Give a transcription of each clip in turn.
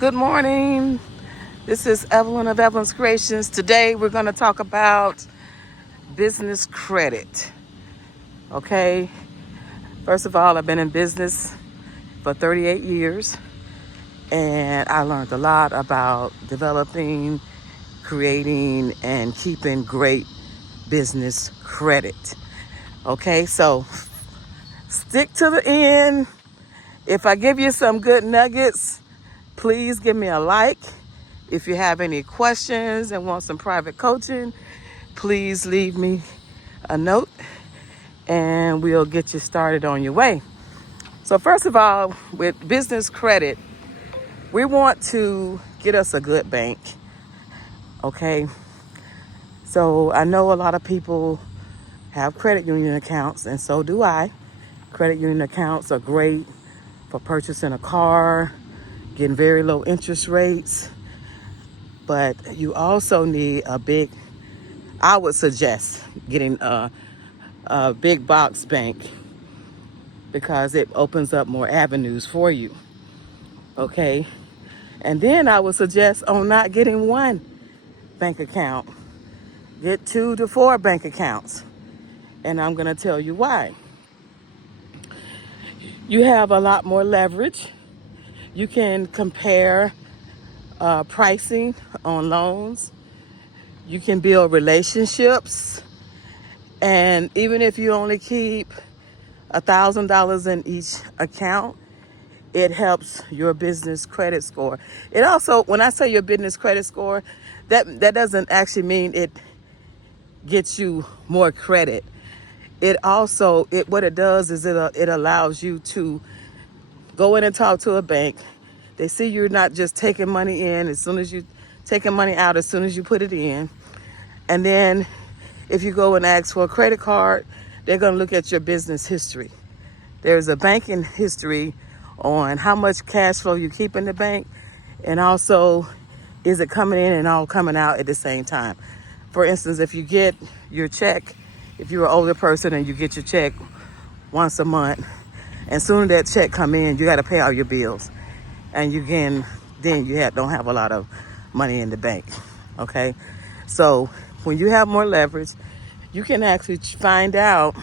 Good morning. This is Evelyn of Evelyn's Creations. Today we're going to talk about business credit. Okay. First of all, I've been in business for 38 years and I learned a lot about developing, creating, and keeping great business credit. Okay, so stick to the end. If I give you some good nuggets, please give me a like. If you have any questions and want some private coaching, please leave me a note and we'll get you started on your way. So first of all, with business credit, we want to get us a good bank, okay? So I know a lot of people have credit union accounts, and so do I. Credit union accounts are great for purchasing a car, getting very low interest rates, but you also need I would suggest getting a big box bank because it opens up more avenues for you, okay? And then I would suggest on not getting one bank account, get 2 to 4 bank accounts. And I'm gonna tell you why. You have a lot more leverage. You can compare pricing on loans. You can build relationships. And even if you only keep $1,000 in each account, it helps your business credit score. It also, when I say your business credit score, that doesn't actually mean it gets you more credit. It also, what it does is it allows you to go in and talk to a bank. They see you're not just taking money in as soon as you taking money out as soon as you put it in. And then if you go and ask for a credit card, they're going to look at your business history. There's a banking history on how much cash flow you keep in the bank, and also is it coming in and all coming out at the same time. For instance, if you get your check, if you're an older person and you get your check once a month, and soon as that check come in, you got to pay all your bills, and then you don't have a lot of money in the bank. Okay, so when you have more leverage, you can actually find out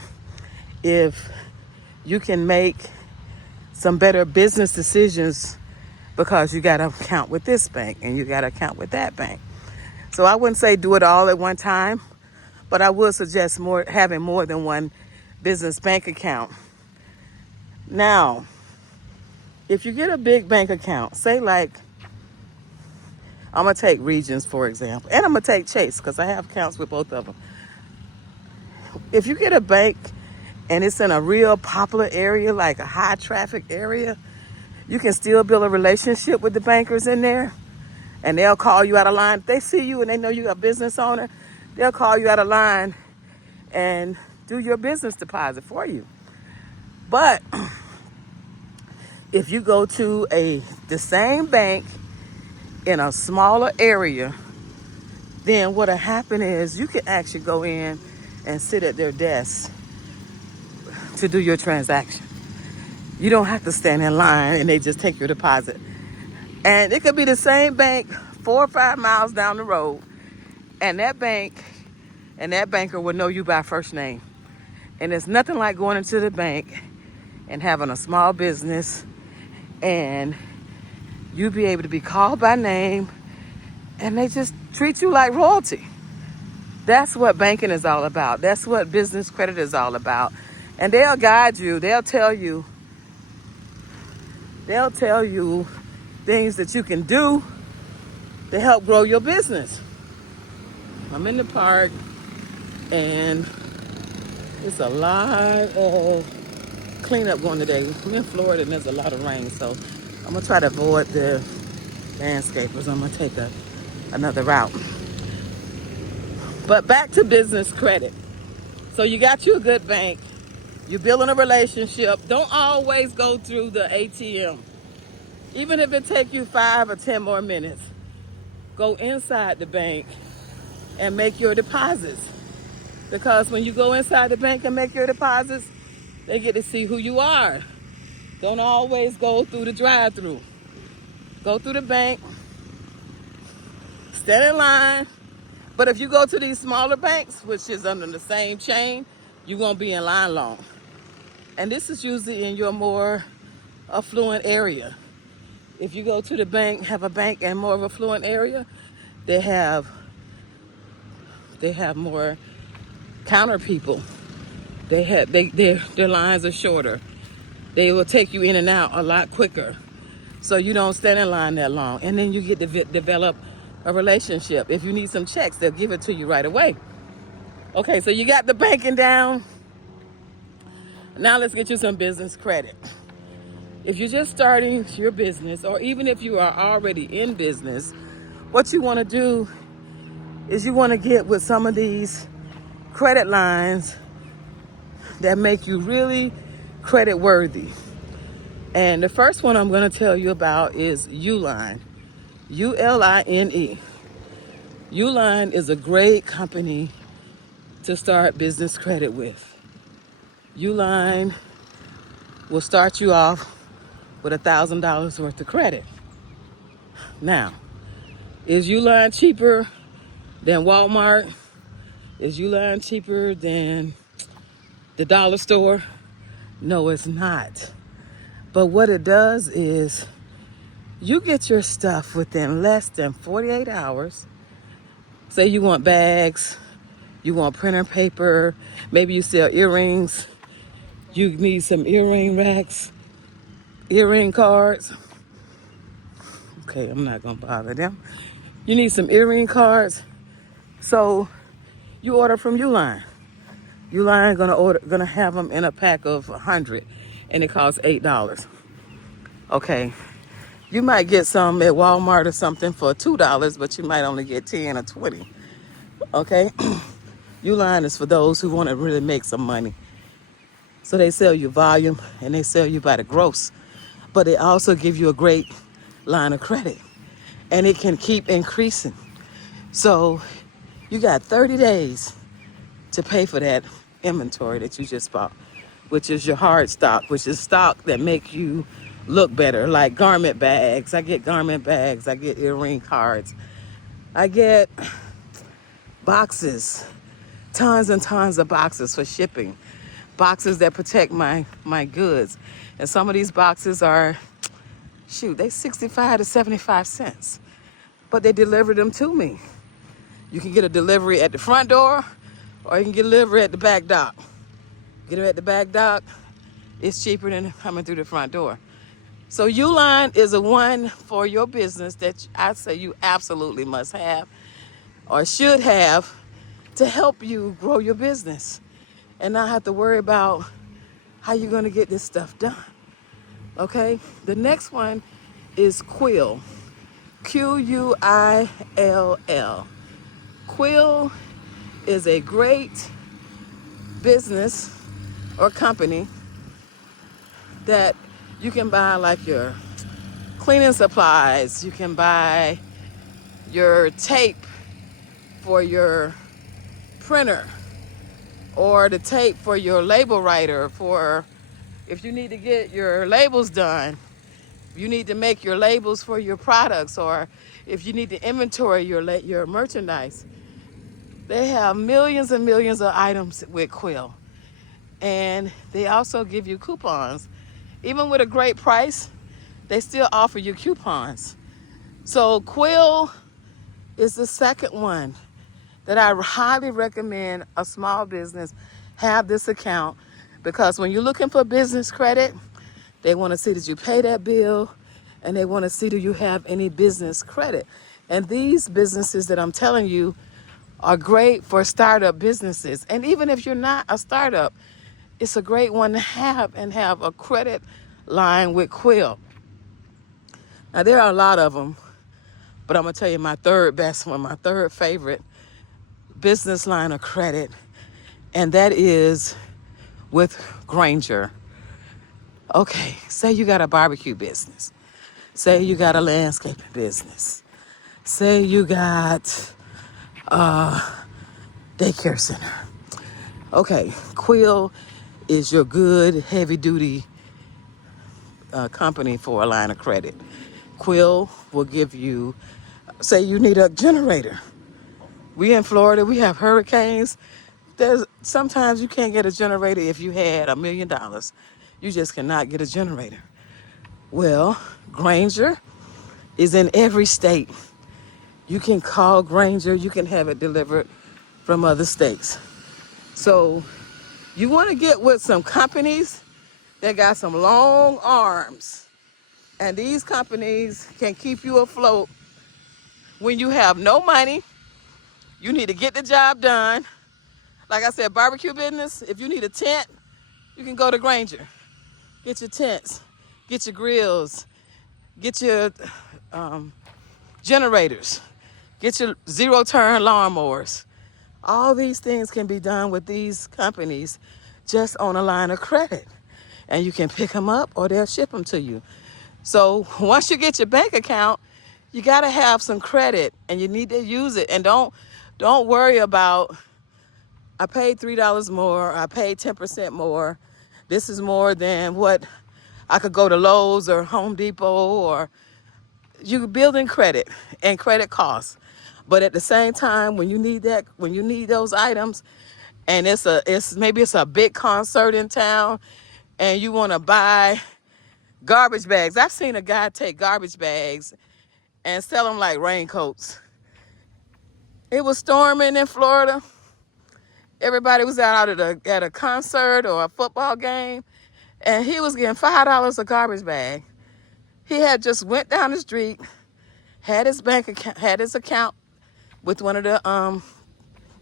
if you can make some better business decisions because you got to account with this bank and you got to account with that bank. So I wouldn't say do it all at one time, but I would suggest having more than one business bank account. Now, if you get a big bank account, say like, I'm going to take Regions, for example, and I'm going to take Chase because I have accounts with both of them. If you get a bank and it's in a real popular area, like a high traffic area, you can still build a relationship with the bankers in there, and they'll call you out of line. If they see you and they know you're a business owner, they'll call you out of line and do your business deposit for you. But if you go to the same bank in a smaller area, then what'll happen is you can actually go in and sit at their desk to do your transaction. You don't have to stand in line and they just take your deposit. And it could be the same bank 4 or 5 miles down the road, and that bank and that banker will know you by first name. And it's nothing like going into the bank and having a small business and you be able to be called by name and they just treat you like royalty. That's what banking is all about. That's what business credit is all about. And they'll guide you. They'll tell you things that you can do to help grow your business. I'm in the park and it's a lot of cleanup going today. I'm in Florida and there's a lot of rain, so I'm gonna try to avoid the landscapers. I'm gonna take another route. But back to business credit. So you got you a good bank. You're building a relationship. Don't always go through the ATM. Even if it takes you 5 or 10 more minutes, go inside the bank and make your deposits. Because when you go inside the bank and make your deposits, they get to see who you are. Don't always go through the drive-through. Go through the bank, stand in line. But if you go to these smaller banks, which is under the same chain, you won't be in line long. And this is usually in your more affluent area. If you go to the bank, have a bank in more of a affluent area, they have more counter people. Their lines are shorter. They will take you in and out a lot quicker, so you don't stand in line that long. And then you get to develop a relationship. If you need some checks, they'll give it to you right away. Okay, so you got the banking down. Now let's get you some business credit. If you're just starting your business, or even if you are already in business, what you want to do is you want to get with some of these credit lines that make you really credit worthy. And the first one I'm going to tell you about is Uline. Uline. Uline is a great company to start business credit with. Uline will start you off with $1,000 worth of credit. Now, is Uline cheaper than Walmart? Is Uline cheaper than the dollar store? No, it's not. But what it does is you get your stuff within less than 48 hours. Say you want bags, you want printer paper, maybe you sell earrings, you need some earring racks, earring cards. Okay, I'm not gonna bother them. You need some earring cards. So you order from Uline. Uline gonna have them in a pack of 100, and it costs $8. Okay, you might get some at Walmart or something for $2, but you might only get 10 or 20. Okay, Uline is for those who want to really make some money. So they sell you volume and they sell you by the gross, but they also give you a great line of credit, and it can keep increasing. So you got 30 days to pay for that inventory that you just bought, which is your hard stock, which is stock that make you look better, like garment bags. I get garment bags. I get earring cards. I get boxes, tons and tons of boxes for shipping, boxes that protect my goods. And some of these boxes are, they 65 to 75 cents, but they deliver them to me. You can get a delivery at the front door, or you can get a delivery at the back dock. Get it at the back dock, it's cheaper than coming through the front door. So Uline is a one for your business that I say you absolutely must have or should have to help you grow your business and not have to worry about how you're going to get this stuff done. Okay? The next one is Quill. Quill. Quill is a great business or company that you can buy like your cleaning supplies. You can buy your tape for your printer, or the tape for your label writer, for if you need to get your labels done, you need to make your labels for your products, or if you need to inventory your merchandise. They have millions and millions of items with Quill. And they also give you coupons. Even with a great price, they still offer you coupons. So Quill is the second one that I highly recommend a small business have this account, because when you're looking for business credit, they want to see that you pay that bill, and they want to see that you have any business credit. And these businesses that I'm telling you are great for startup businesses. And even if you're not a startup, it's a great one to have, and have a credit line with Quill. Now, there are a lot of them, but I'm going to tell you my third best one, my third favorite business line of credit, and that is with Granger. Okay, say you got a barbecue business. Say you got a landscaping business. Say you got a daycare center. Okay, Quill is your good heavy duty company for a line of credit. Quill will give you, say you need a generator. We in Florida, we have hurricanes. There's sometimes you can't get a generator if you had $1 million. You just cannot get a generator. Well, Granger is in every state. You can call Granger, you can have it delivered from other states. So you want to get with some companies that got some long arms. And these companies can keep you afloat when you have no money. You need to get the job done. Like I said, barbecue business, if you need a tent, you can go to Granger. Get your tents, get your grills, get your generators, get your zero-turn lawnmowers. All these things can be done with these companies just on a line of credit. And you can pick them up or they'll ship them to you. So once you get your bank account, you got to have some credit and you need to use it. And don't worry about, I paid $3 more, I paid 10% more. This is more than what I could go to Lowe's or Home Depot, or you building credit and credit costs. But at the same time, when you need those items, and maybe it's a big concert in town, and you want to buy garbage bags. I've seen a guy take garbage bags and sell them like raincoats. It was storming in Florida. Everybody was out at a concert or a football game, and he was getting $5 a garbage bag. He had just went down the street, had his bank account, had his account with one of the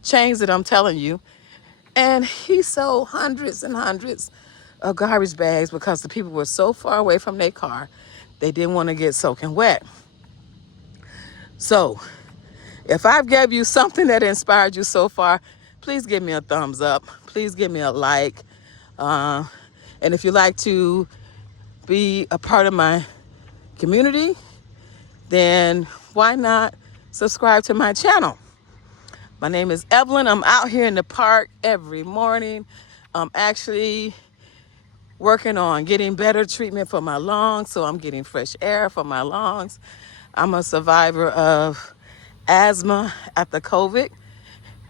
chains that I'm telling you, and he sold hundreds and hundreds of garbage bags because the people were so far away from their car, they didn't want to get soaking wet. So, if I've gave you something that inspired you so far, please give me a thumbs up. Please give me a like. And if you'd like to be a part of my community, then why not subscribe to my channel? My name is Evelyn. I'm out here in the park every morning. I'm actually working on getting better treatment for my lungs, so I'm getting fresh air for my lungs. I'm a survivor of asthma after COVID,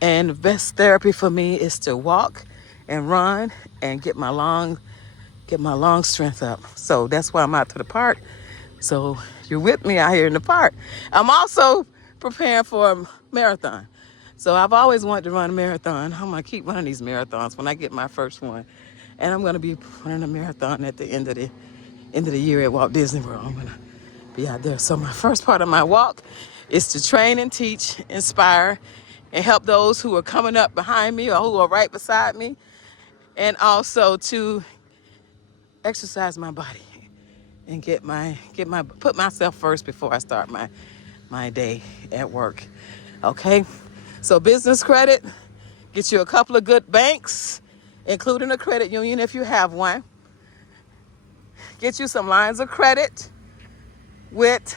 and the best therapy for me is to walk and run and get my lung strength up. So that's why I'm out to the park. So you're with me out here in the park. I'm also preparing for a marathon. So I've always wanted to run a marathon. I'm gonna keep running these marathons when I get my first one. And I'm gonna be running a marathon at the end of the year at Walt Disney World. I'm gonna be out there. So my first part of my walk is to train and teach, inspire, and help those who are coming up behind me or who are right beside me, and also to exercise my body and put myself first before I start my day at work. Okay? So business credit, get you a couple of good banks, including a credit union if you have one. Get you some lines of credit with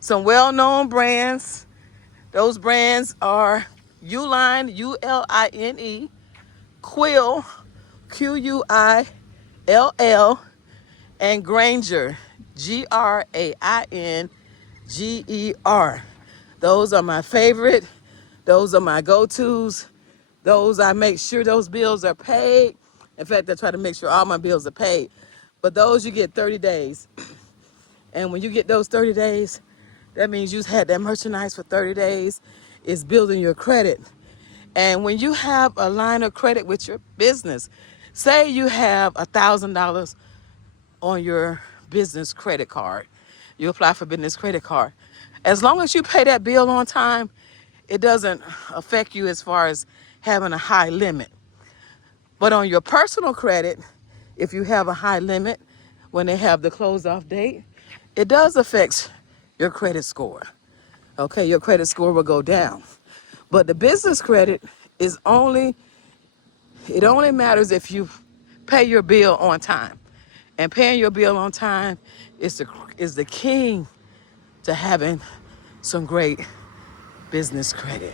some well-known brands. Those brands are Uline, Uline, Quill, Quill, and Granger, Grainger. Those are my favorite. Those are my go-tos. Those, I make sure those bills are paid. In fact, I try to make sure all my bills are paid. But those you get 30 days. And when you get those 30 days, that means you've had that merchandise for 30 days. It's building your credit. And when you have a line of credit with your business, say you have $1,000 on your business credit card. You apply for business credit card. As long as you pay that bill on time, it doesn't affect you as far as having a high limit. But on your personal credit, if you have a high limit when they have the close off date, it does affect your credit score. Okay, your credit score will go down. But the business credit it only matters if you pay your bill on time. And paying your bill on time is the key to having some great business credit.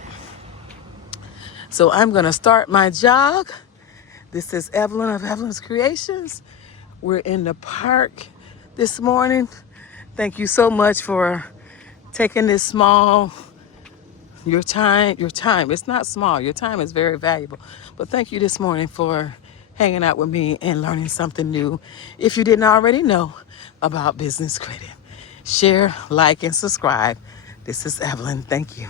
So I'm gonna start my jog. This is Evelyn of Evelyn's Creations. We're in the park this morning Thank you so much for taking this small, your time. It's not small. Your time is very valuable. But thank you this morning for hanging out with me and learning something new. If you didn't already know about business credit, share, like, and subscribe. This is Evelyn. Thank you.